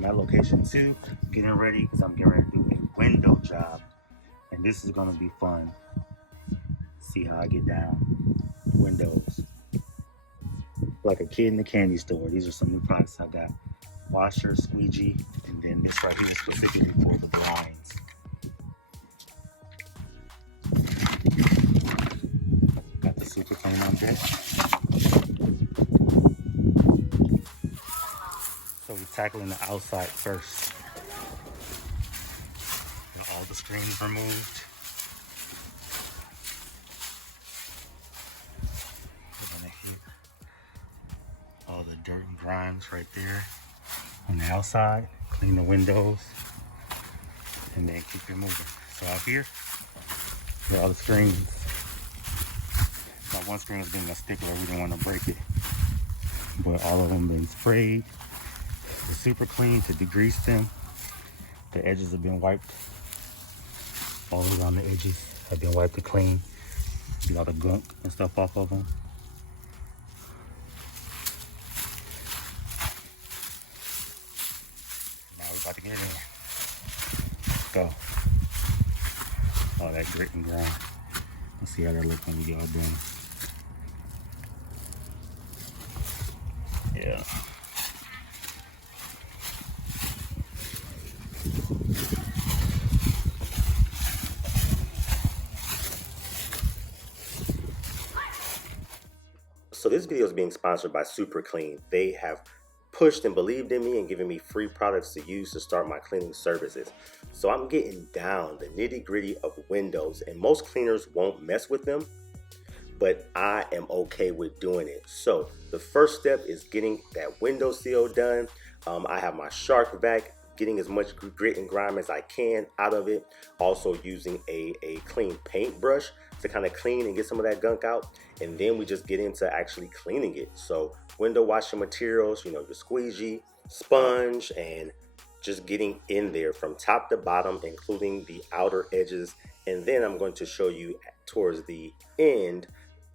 I'm at location 2, getting ready because I'm getting ready to do a window job. And this is gonna be fun. See how I get down. Windows. Like a kid in the candy store. These are some new products I got. Washer, squeegee, and then this right here is specifically for the blinds. Got the super clean on deck. So we're tackling the outside first. Get all the screens removed. All the dirt and grimes right there on the outside. Clean the windows and then keep it moving. So out here, all the screens. Now one screen was being a stickler, we didn't want to break it, but all of them been sprayed. They're super clean to degrease them. The edges have been wiped. All around the edges have been wiped to clean. Get all the gunk and stuff off of them. Now we're about to get in. Let's go. All that grit and grime. Let's see how that looks when we get all done. Yeah. So this video is being sponsored by Super Clean. They have pushed and believed in me and given me free products to use to start my cleaning services. So I'm getting down the nitty-gritty of windows, and most cleaners won't mess with them, but I am okay with doing it. So the first step is getting that window seal done. I have my shark vac, getting as much grit and grime as I can out of it. Also using a clean paintbrush to kind of clean and get some of that gunk out. And then we just get into actually cleaning it. So window washing materials, your squeegee, sponge, and just getting in there from top to bottom, including the outer edges. And then I'm going to show you towards the end,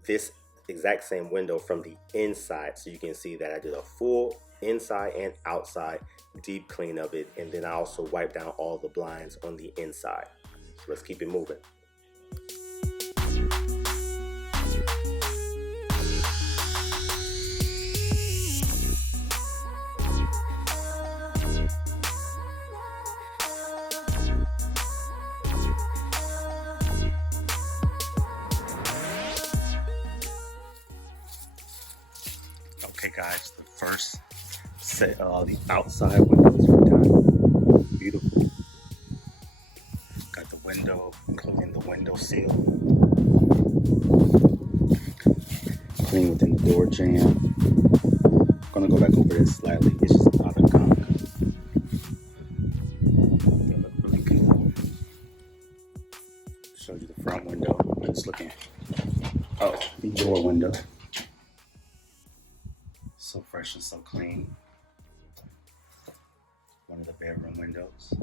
this exact same window from the inside. So you can see that I did a full inside and outside deep clean of it. And then I also wiped down all the blinds on the inside. So let's keep it moving. Okay guys, the first set of all the outside windows are done. Beautiful. Got the window, including the window seal. Clean within the door jamb. I'm gonna go back over this slightly. It's just a lot of gunk. They look really good. Showed you the front window. It's looking, oh, the door window. So fresh and so clean. One of the bedroom windows,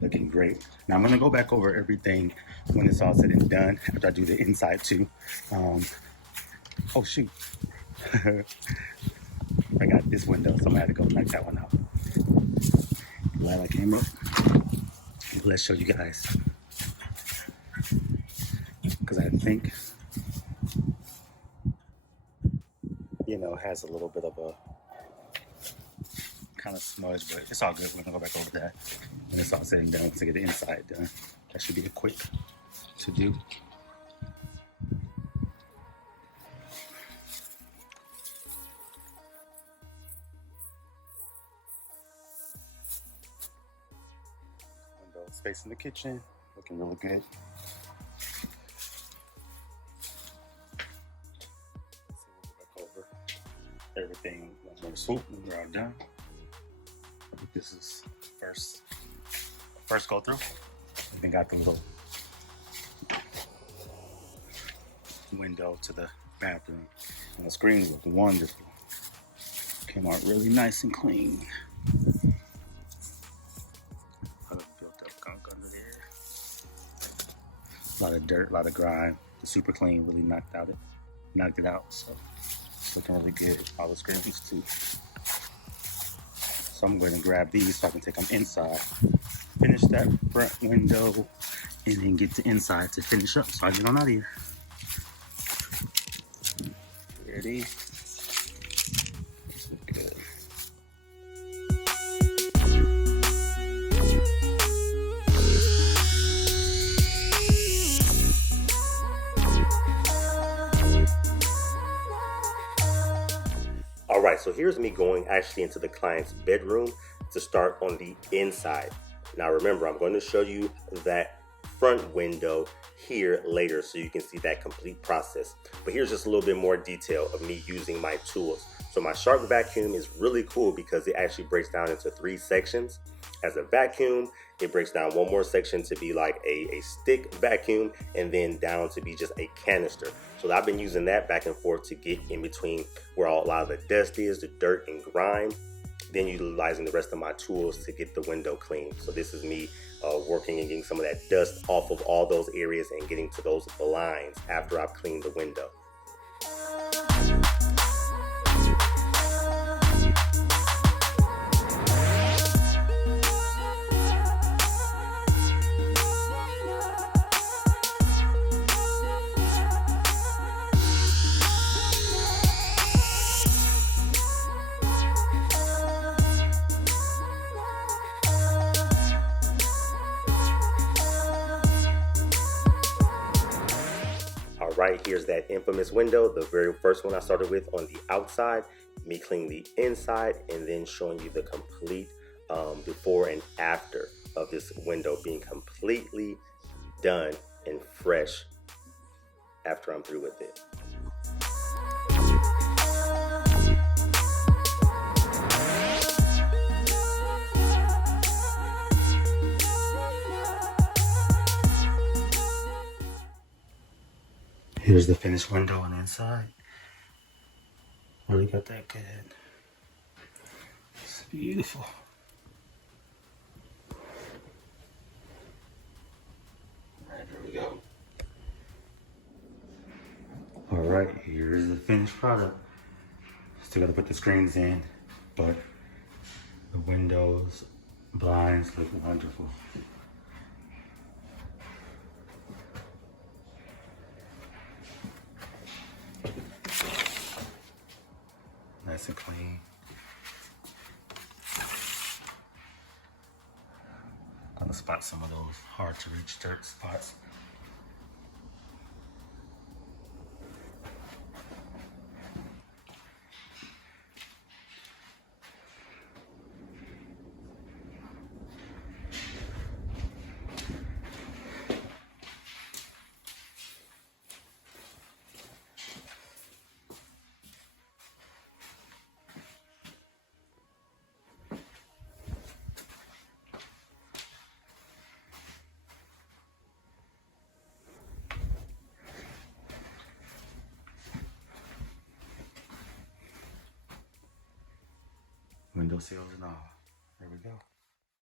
looking great. Now I'm gonna go back over everything when it's all said and done after I do the inside too. Oh shoot, I got this window, so I'm gonna have to go knock that one out. Glad I came up. Let's show you guys, because I think, has a little bit of a kind of smudge, but it's all good. We're gonna go back over that when it's all said and done to get the inside done. That should be a quick to do. Window space in the kitchen, looking really good. Everything one more swoop and we're all done. This is first go through. Then got the little window to the bathroom, and the screens look wonderful. Came out really nice and clean. Built up gunk under there. A lot of dirt, a lot of grime. The super clean really knocked it out. So it's looking really good. All the screens too. So I'm going to grab these so I can take them inside. Finish that front window and then get to inside to finish up. So I get on out of here. There it is. This look good. All right, so here's me going actually into the client's bedroom to start on the inside. Now remember, I'm going to show you that front window here later so you can see that complete process. But here's just a little bit more detail of me using my tools. So my Shark vacuum is really cool because it actually breaks down into 3 sections. As a vacuum, it breaks down one more section to be like a stick vacuum, and then down to be just a canister. So I've been using that back and forth to get in between where a lot of the dust is, the dirt and grime, then utilizing the rest of my tools to get the window clean. So this is me working and getting some of that dust off of all those areas and getting to those blinds after I've cleaned the window. Right, here's that infamous window, the very first one I started with on the outside, me cleaning the inside, and then showing you the complete before and after of this window being completely done and fresh after I'm through with it. Here's the finished window on the inside. Really got that good. It's beautiful. Alright, here we go. Alright, here's the finished product. Still gotta put the screens in, but the windows, blinds look wonderful. Nice and clean. Gonna spot some of those hard to reach dirt spots. Window sills and all. There we go.